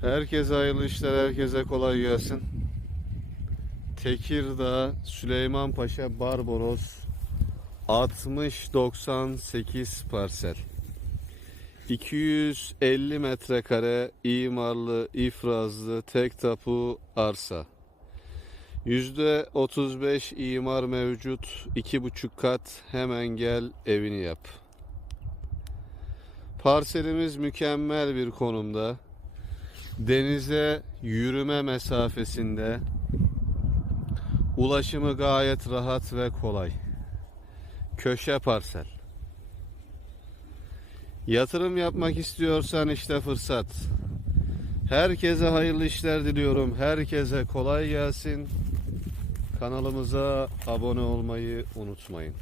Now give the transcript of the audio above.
Herkese hayırlı işler, herkese kolay gelsin. Tekirdağ Süleymanpaşa Barbaros 60-98 parsel. 250 metrekare imarlı, ifrazlı, tek tapu arsa. %35 imar mevcut, 2,5 kat hemen gel evini yap. Parselimiz mükemmel bir konumda. Denize yürüme mesafesinde. Ulaşımı gayet rahat ve kolay. Köşe parsel. Yatırım yapmak istiyorsan işte fırsat. Herkese hayırlı işler diliyorum. Herkese kolay gelsin. Kanalımıza abone olmayı unutmayın.